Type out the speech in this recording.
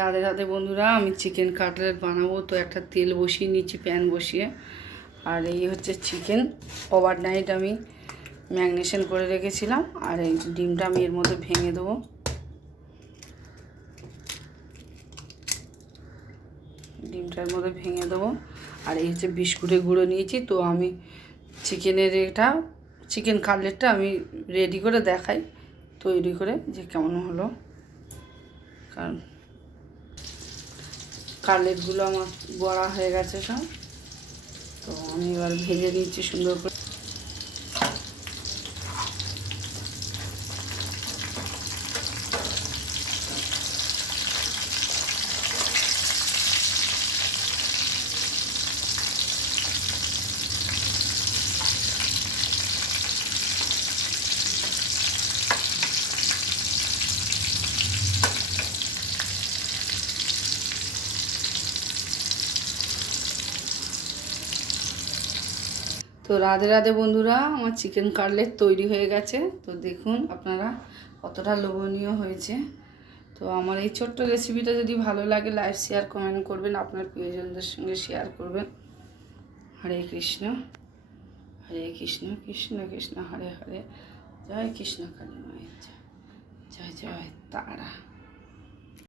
রাধে রাধে বন্ধুরা, আমি chicken cutlet বানাবো। তো একটা তেল বসিয়ে নিচ্ছি, প্যান বসিয়ে। আর এই হচ্ছে চিকেন, ওভারনাইট আমি ম্যারিনেশন করে রেখেছিলাম। আর এই ডিমটা আমি এর মধ্যে ভেঙে দেবো। ডিমটার মধ্যে ভেঙে দেবো। আর এই হচ্ছে বিস্কুটের গুঁড়ো নিয়েছি। তো আমি চিকেন কাটলেটটা আমি রেডি করে দেখাই, তৈরি করে, যে কেমন হলো। কারণ কাটলেটগুলো আমার বড়া হয়ে গেছে সব। তো আমি এবার ভেজে নিচ্ছি সুন্দর করে। তো রাধে রাধে বন্ধুরা, আমার চিকেন কাটলেট তৈরি হয়ে গেছে। তো দেখুন আপনারা কতটা লোভনীয় হয়েছে। তো আমার এই ছোট্ট রেসিপিটা যদি ভালো লাগে, লাইক শেয়ার কমেন্ট করবেন, আপনার প্রিয়জনদের সঙ্গে শেয়ার করবেন। হরে কৃষ্ণ হরে কৃষ্ণ কৃষ্ণ কৃষ্ণ হরে হরে, জয় কৃষ্ণ কালী মায়ের জয়, জয় জয় তারা।